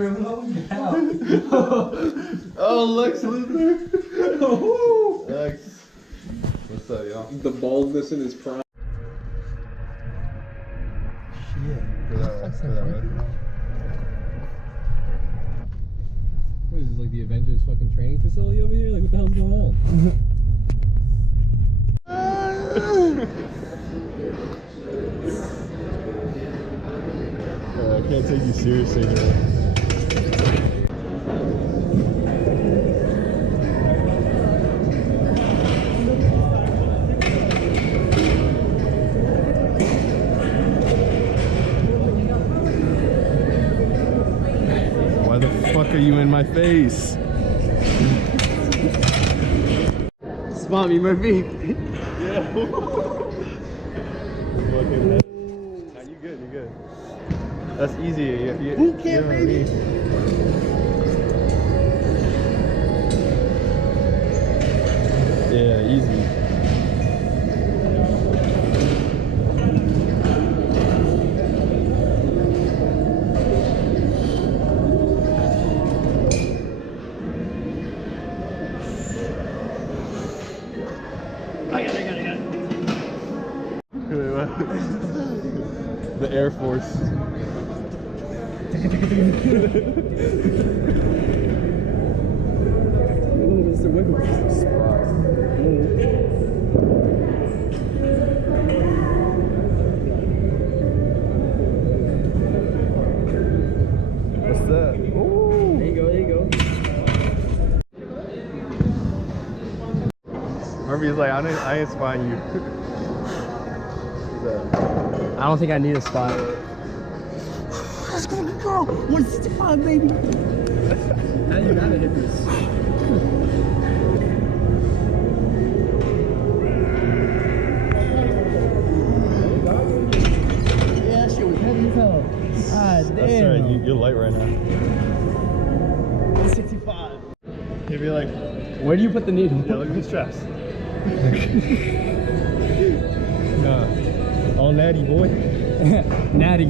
criminal? Yeah. Oh, Lex Luthor. Lex. What's up, y'all? The baldness in his prime. Shit. What is this, like the Avengers fucking training facility over here? Like, what the hell's going on? I can't take you seriously here. Why the fuck are you in my face? Spot me, Murphy. Yeah. Nah, you good, you good. That's easy. Boot camp, baby. Yeah, easy. I got it. Wait, what? The Air Force. Mr. Wiggles. What's that? Ooh. There you go. Murphy's like, I ain't spying you. I don't think I need a spot. Let's go, 165, baby. How you gotta hit this? Yeah, that shit was heavy as hell. Ah, damn. That's right, you're light right now. 165. He'd be like, Where do you put the needle? yeah, look at these straps. Nah. All natty, boy. Natty.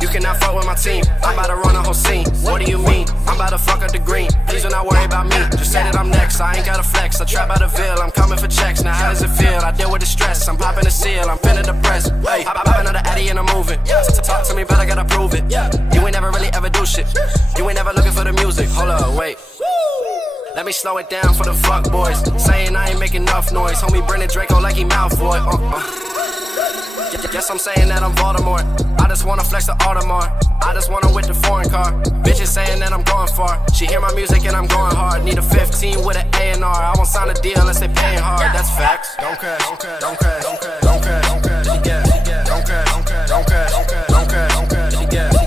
You cannot fuck with my team. I'm about to run a whole scene. What do you mean? I'm about to fuck up the green. Please do not worry about me. Just say that I'm next. I ain't gotta flex. I trap out of Ville. I'm coming for checks. Now how does it feel? I deal with the stress. I'm popping the seal. I'm feeling depressed. Hey, I pop another Addy and I'm moving. Talk to me, but I gotta prove it. You ain't never really ever do shit. You ain't never looking for the music. Hold up, wait. Let me slow it down for the fuck boys. Saying I ain't making enough noise. Homie Brendan Draco like he Malfoy. Guess I'm saying that I'm Voldemort. I just wanna flex the Audemars. I just wanna with the foreign car. Bitches saying that I'm going far. She hear my music and I'm going hard. Need a 15 with an A&R. I won't sign a deal unless they paying hard. That's facts. Don't crash, don't crash, don't crash, don't crash, don't crash, don't crash. Don't crash, don't crash, don't crash, don't crash, don't crash, don't crash. Don't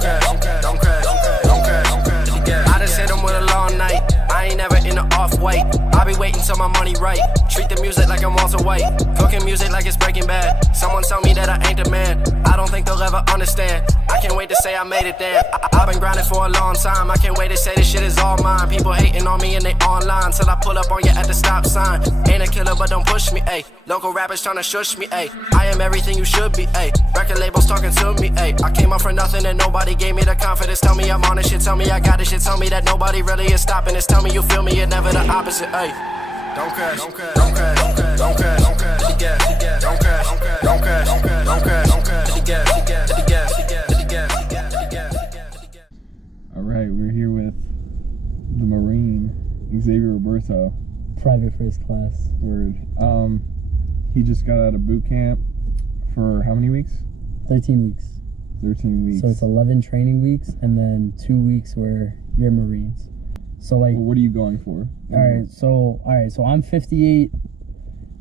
crash, don't crash, don't crash, don't crash, don't crash. I just hit them with a long night. I ain't never in the off-white. I be waiting till my money right. Treat the music like I'm Walter White. Cooking music like it's Breaking Bad. Someone tell me that I ain't the man. I don't think they'll ever understand. I can't wait to say I made it there. I've been grinding for a long time. I can't wait to say this shit is all mine. People hating on me and they online till I pull up on you at the stop sign. Ain't a killer but don't push me, ayy. Local rappers tryna shush me, ayy. I am everything you should be, ayy. Record labels talking to me, ayy. I came up for nothing and nobody gave me the confidence. Tell me I'm on this shit, tell me I got this shit. Tell me that nobody really is stopping this. Tell me you feel me and never the opposite, ayy. Don't crash, don't crash, don't crash, don't crash, don't crash, don't crash, don't crash, don't crash, don't crash, don't crash, don't crash, don't crash, don't crash. All right, we're here with the Marine, xav.roberto. Private first class. Word. He just got out of boot camp for how many weeks? 13 weeks. 13 weeks. So it's 11 training weeks and then 2 weeks where you're Marines. So like, well, what are you going for? All right, so I'm 58.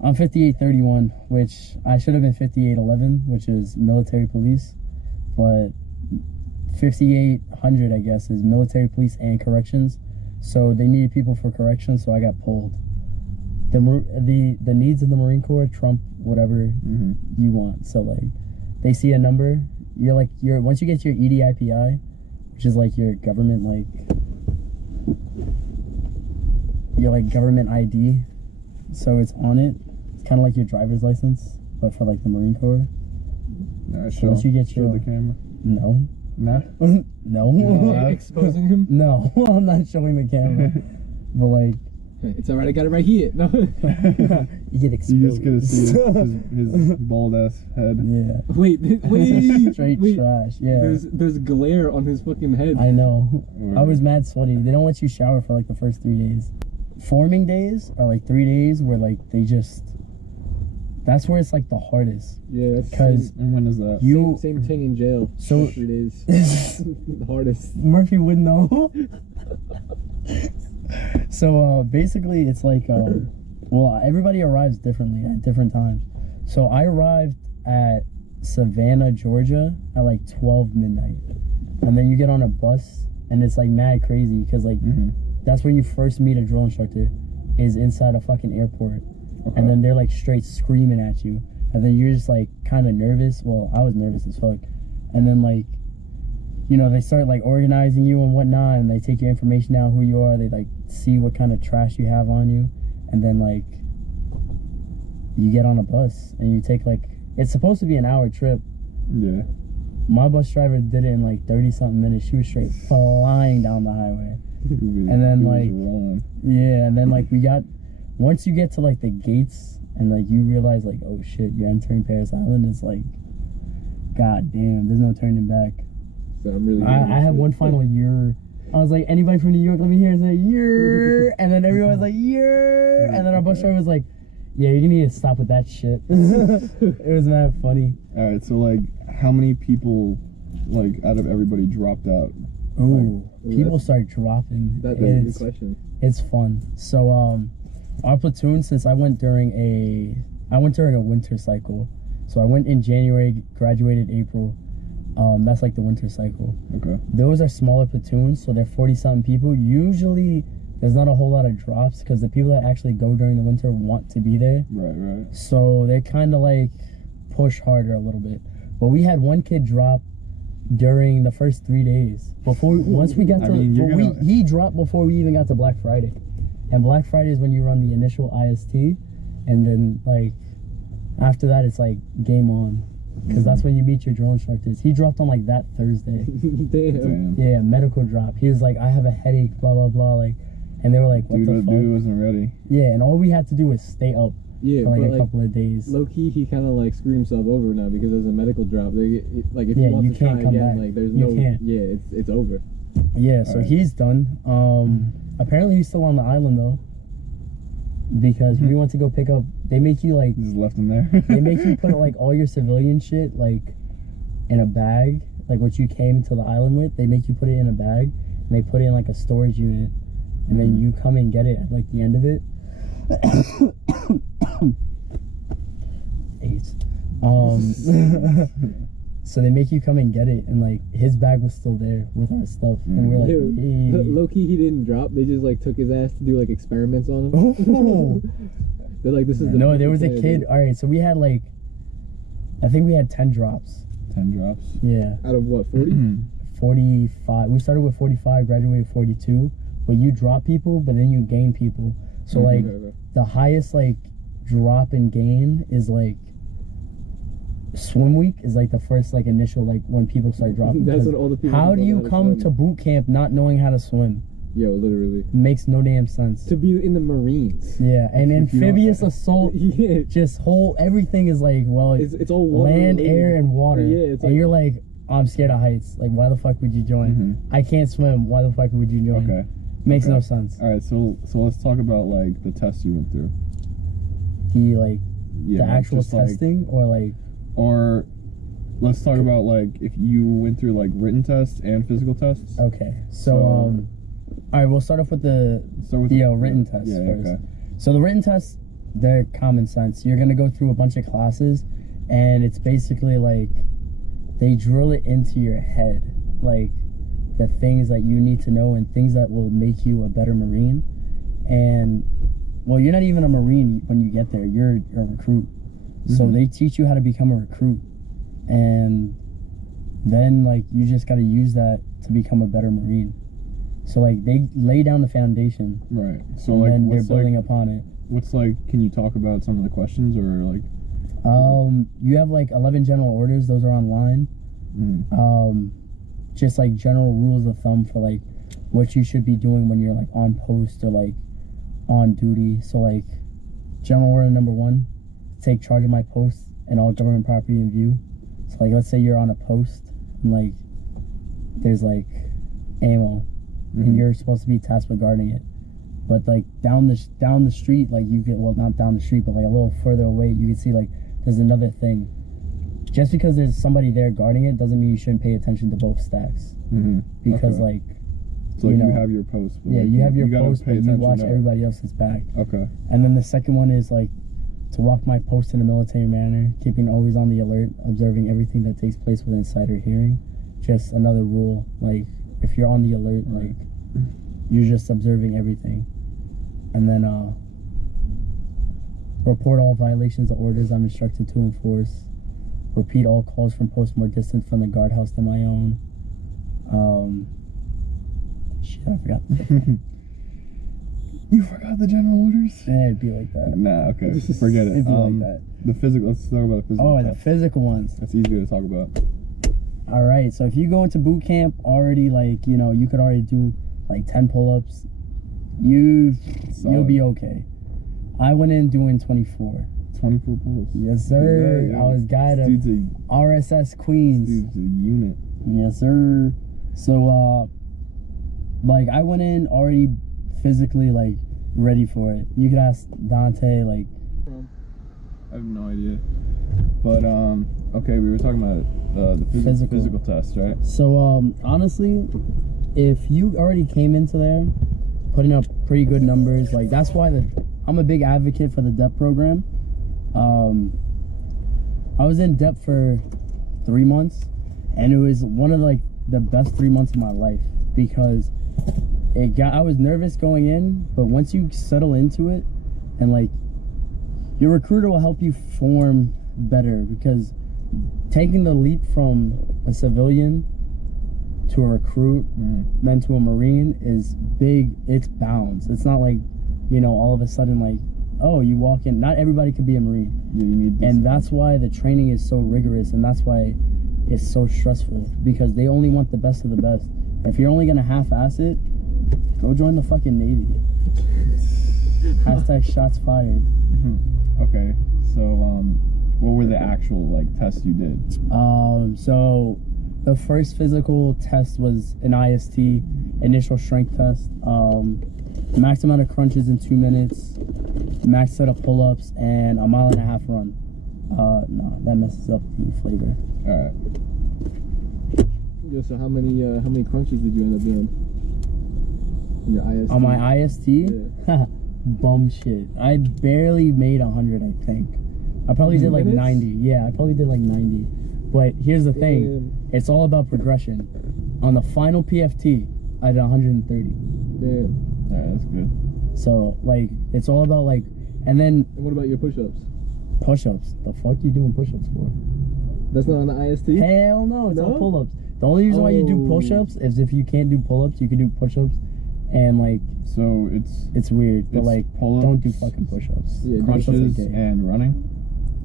I'm 5831, which I should have been 5811, which is military police, but 5800, I guess, is military police and corrections. So they needed people for corrections, so I got pulled. The needs of the Marine Corps trump whatever you want. So like, they see a number. You're once you get your EDIPI, which is like your government government ID. So it's on it. It's kind of like your driver's license, but for like the Marine Corps. So once you get show the camera. No. Nah. No. Exposing him? No, I'm not showing the camera. But like, it's alright, I got it right here. No. You get exposed. You just gotta see his bald ass head. Yeah. Wait. Straight trash. Yeah. There's glare on his fucking head. I know. I was mad sweaty. They don't let you shower for like the first 3 days. Forming days are like 3 days where like they just. That's where it's like the hardest. Yeah, that's because. And when is that? Same thing in jail. So 3 days. The hardest. Murphy would know. So basically, it's like well, everybody arrives differently at different times. So I arrived at Savannah, Georgia at like 12 midnight, and then you get on a bus, and it's like mad crazy because like that's when you first meet a drill instructor, is inside a fucking airport. Okay. And then they're like straight screaming at you, and then you're just like kind of nervous. Well, I was nervous as fuck. And then like, you know, they start like organizing you and whatnot, and they take your information down, who you are. They like see what kind of trash you have on you, and then like you get on a bus and you take like, it's supposed to be an hour trip. Yeah. My bus driver did it in like 30 something minutes. She was straight flying down the highway. And then like, yeah, and then like once you get to like the gates and like you realize like, oh shit, you're entering Paris Island, it's like, god damn, there's no turning back. So I'm really I had one final year. I was like, anybody from New York, let me hear it say year, and then everyone was like year, and then our bus driver was like, yeah, you're gonna need to stop with that shit. It was mad funny. All right, so like, how many people, like, out of everybody dropped out? Ooh, people start dropping. That's a good question. It's fun. So our platoon, since I went during a winter cycle. So I went in January, graduated April. That's like the winter cycle. Okay. Those are smaller platoons, so they're 40-something people. Usually, there's not a whole lot of drops because the people that actually go during the winter want to be there. Right. So they kind of like push harder a little bit. But we had one kid drop during the first 3 days. Once we got to, he dropped before we even got to Black Friday. And Black Friday is when you run the initial IST, and then like after that it's like game on, because that's when you meet your drill instructors. He dropped on like that Thursday. Damn. Yeah, medical drop. He was like, I have a headache, blah blah blah, like, and they were like, what the fuck? Dude wasn't ready. Yeah, and all we had to do was stay up. Yeah, for like a couple of days. Low key, he kind of like screwed himself over now because there's a medical drop. Like if he wants to try again, like there's no. Yeah, it's over. Yeah, so he's done. Apparently he's still on the island though, because we went to go pick up. They make you like just left him there. They make you put like all your civilian shit like in a bag, like what you came to the island with. They make you put it in a bag, and they put it in like a storage unit, and then you come and get it at like the end of it. So they make you come and get it, and like his bag was still there with our stuff, and we're like, hey. Low key, he didn't drop. They just like took his ass to do like experiments on him. Oh. They're like, this is no. There was a kid. All right, so we had like, I think we had 10 drops. 10 drops. Yeah. Out of what, 40? 45. We started with 45, graduated 42. But you drop people, but then you gain people. So like the highest like drop and gain is like swim week is like the first like initial like when people start dropping. That's when all the people. How do you come to boot camp not knowing how to swim? Yo, literally. Makes no damn sense. To be in the Marines. Yeah, and amphibious assault. Yeah. Just whole everything is like, well, it's all water land, air, and water. Yeah, it's and you're like, oh, I'm scared of heights. Like, why the fuck would you join? I can't swim. Why the fuck would you join? Okay. Makes no sense. All right, so let's talk about like the tests you went through. The actual testing, or let's talk about like if you went through like written tests and physical tests. Okay, so all right, we'll start off with the written tests first. Okay. So the written tests, they're common sense. You're gonna go through a bunch of classes, and it's basically like they drill it into your head, like the things that you need to know and things that will make you a better Marine. And well, you're not even a Marine when you get there. You're a recruit. So they teach you how to become a recruit. and then like you just got to use that to become a better Marine. So like they lay down the foundation, right? So and like then they're building upon it. What's like? Can you talk about some of the questions or like? You have like 11 general orders. Those are online. Just like general rules of thumb for like what you should be doing when you're like on post or like on duty. So like general order number 1, take charge of my post and all government property in view. So like let's say you're on a post and like there's like ammo and you're supposed to be tasked with guarding it, but like down the street, like you get, well, not down the street but like a little further away, you can see like there's another thing. Just because there's somebody there guarding it doesn't mean you shouldn't pay attention to both stacks. Because like, so you have your post, but yeah, like, you have your gotta post, pay but you attention watch to everybody else's back. Okay. And then the second one is like to walk my post in a military manner, keeping always on the alert, observing everything that takes place within sight or hearing. Just another rule, like if you're on the alert, like you're just observing everything. And then report all violations of orders I'm instructed to enforce. Repeat all calls from posts more distant from the guardhouse than my own. Shit, I forgot. You forgot the general orders? It'd be like that. Nah, okay. Forget it. It'd be like that. The physical, let's talk about the physical. Oh, the physical ones. That's easier to talk about. All right, so if you go into boot camp already, like, you know, you could already do like 10 pull-ups. You'll be okay. I went in doing 24. 24 pull-ups. Yes, sir. Yeah. I was guide of RSS Queens. Dude's a unit. Yes, sir. So, like, I went in already physically, like, ready for it. You could ask Dante, like... I have no idea. But, okay, we were talking about the physical test, right? So, honestly, if you already came into there putting up pretty good numbers, like, that's why I'm a big advocate for the DEP program. I was in DEP for 3 months, and it was one of like the best 3 months of my life, because I was nervous going in, but once you settle into it, and like your recruiter will help you form better, because taking the leap from a civilian to a recruit, then to a Marine is big. It's bounds. It's not like, you know, all of a sudden like, oh, you walk in. Not everybody could be a Marine. Yeah, you need this. And that's why the training is so rigorous, and that's why it's so stressful, because they only want the best of the best. If you're only gonna half-ass it, go join the fucking Navy. Hashtag shots fired. Okay, so what were the actual like tests you did? So the first physical test was an IST, initial strength test. Max amount of crunches in 2 minutes, max set of pull-ups, and a 1.5 mile run. No, that messes up the flavor. All right. Yeah, so how many crunches did you end up doing in your IST? On my IST? Yeah. Bum shit. I barely made 100, I think. I probably did like 90. Yeah, I probably did like 90. But here's the thing. It's all about progression. On the final PFT, I did 130. Damn. Yeah, that's good. So, like, it's all about, like, and then... And what about your push-ups? Push-ups? The fuck you doing push-ups for? That's not on the IST? Hell no, it's all pull-ups. The only reason why you do push-ups is if you can't do pull-ups, you can do push-ups. And, like... So, it's weird, but, like, don't do fucking push-ups. Yeah, crunches and running?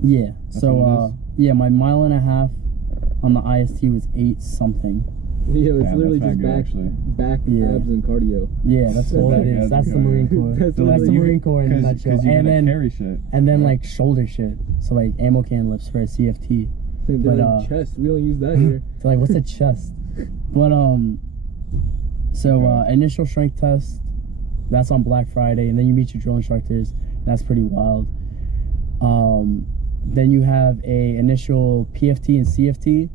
Yeah. That's so, yeah, my 1.5 miles on the IST was 8 something. Yeah, it's literally just back, abs, and cardio. Yeah, that's all it is. That's the Marine Corps. That's the Marine Corps in a nutshell. And then carry shit. And then like shoulder shit. So like ammo can lifts for a CFT. But chest, we don't use that here. So like, what's a chest? But initial strength test. That's on Black Friday, and then you meet your drill instructors. That's pretty wild. Then you have a initial PFT and CFT.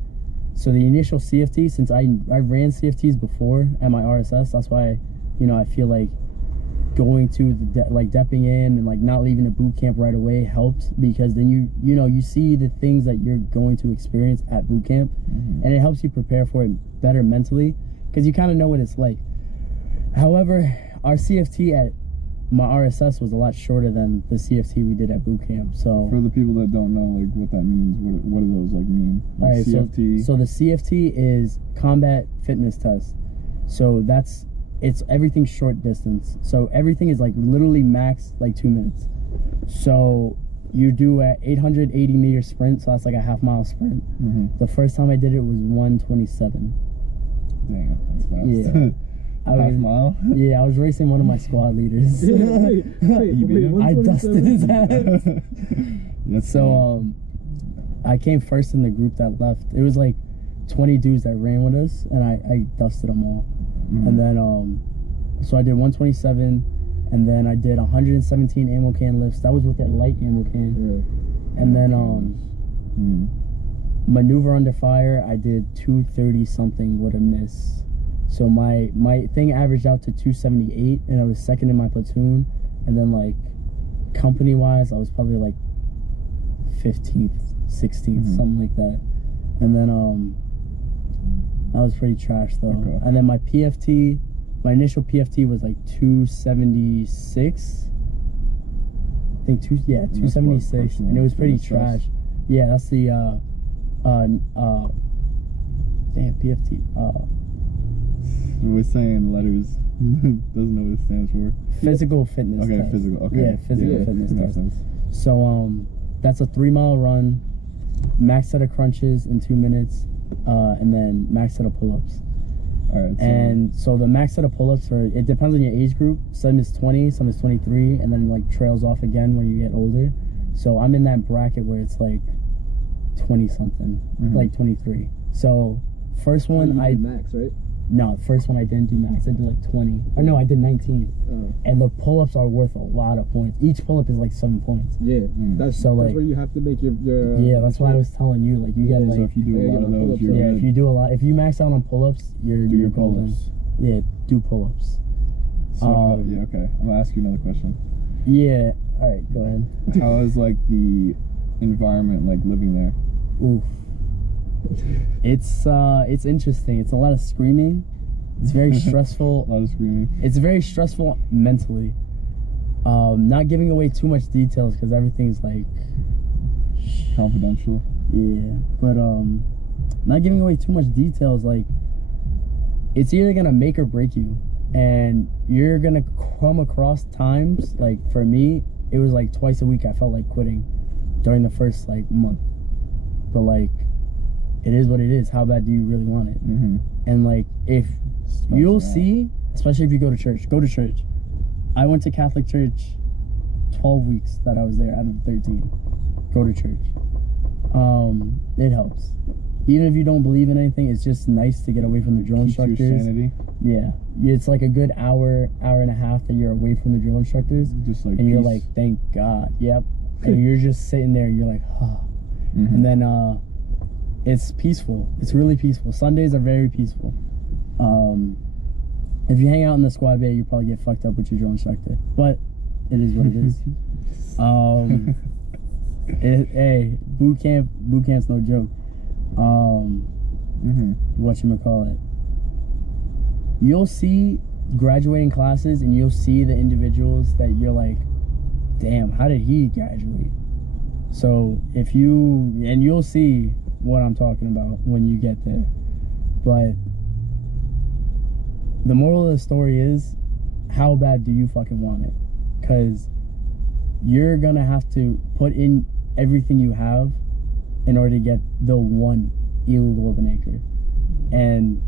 So the initial CFT, since I ran CFTs before at my RSS, that's why, you know, I feel like going to the depping in and like not leaving a boot camp right away helps, because then you know you see the things that you're going to experience at boot camp, and it helps you prepare for it better mentally, because you kind of know what it's like. However, our CFT my RSS was a lot shorter than the CFT we did at boot camp. So for the people that don't know, like, what that means, what do those like mean? Like, all right, CFT. So the CFT is combat fitness test. So it's everything short distance. So everything is like literally max like 2 minutes. So you do an 880 meter sprint, so that's like a half-mile sprint. The first time I did it was 1:27. Dang, that's fast. Yeah. Half mile? Yeah, I was racing one of my squad leaders. I dusted his ass. So I came first in the group that left. It was like 20 dudes that ran with us, and I dusted them all. And then so I did 1:27, and then I did 117 ammo can lifts. That was with that light ammo can. And then maneuver under fire, I did 230 something with a miss. So my thing averaged out to 278, and I was second in my platoon. And then like company wise, I was probably like 15th, 16th, something like that. And then that was pretty trash though. Okay. And then my PFT, my initial PFT was like 276. I think 276, and it was pretty trash. Yeah, that's the damn PFT. We're saying letters. Doesn't know what it stands for. Physical fitness test. Okay, physical. Okay. Yeah, physical fitness test. So that's a 3-mile run, max set of crunches in 2 minutes, and then max set of pull-ups. All right. And so the max set of pull-ups it depends on your age group. Some is 20, some is 23, and then like trails off again when you get older. So I'm in that bracket where it's like 20 something, like 23. So first one I did max, right? No, first one I didn't do max. I did like 20. Or no, I did 19. And the pull-ups are worth a lot of points. Each pull-up is like 7 points. Yeah, that's where you have to make your yeah, that's why I was telling you, like, you gotta like. So if you do a lot of those, you're if you do a lot, if you max out on pull-ups, you're golden. Yeah, do pull-ups. So, yeah, okay. I'm gonna ask you another question. Yeah. All right, go ahead. How is like the environment like living there? Oof. It's interesting. It's a lot of screaming. It's very stressful. A lot of screaming. It's very stressful mentally. Not giving away too much details because everything's like confidential. Yeah, but not giving away too much details. Like, it's either gonna make or break you, and you're gonna come across times. Like for me, it was like twice a week I felt like quitting during the first like month. But like, it is what it is. How bad do you really want it? And like, if you'll see, especially if you go to church. I went to Catholic church 12 weeks that I was there out of the 13. Go to church. It helps. Even if you don't believe in anything, it's just nice to get away from the drill instructors. Your sanity. Yeah, it's like a good hour and a half that you're away from the drill instructors. Just like, and you're like, thank God. Yep. And you're just sitting there. You're like, huh. And then it's peaceful. It's really peaceful. Sundays are very peaceful. If you hang out in the squad bay, you probably get fucked up with your drill instructor. But it is what it is. Hey, boot camp's no joke. Whatchamacallit. You'll see graduating classes, and you'll see the individuals that you're like, damn, how did he graduate? So you'll see what I'm talking about when you get there. But the moral of the story is, how bad do you fucking want it? Because you're gonna have to put in everything you have in order to get the one Eagle Golden Acre. And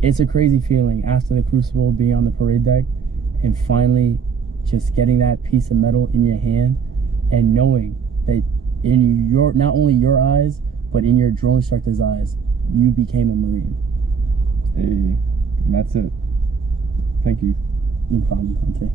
it's a crazy feeling after the Crucible, being on the parade deck and finally just getting that piece of metal in your hand and knowing that in your, not only your eyes, but in your drill instructor's eyes, you became a Marine. Hey, and that's it. Thank you. No problem, okay.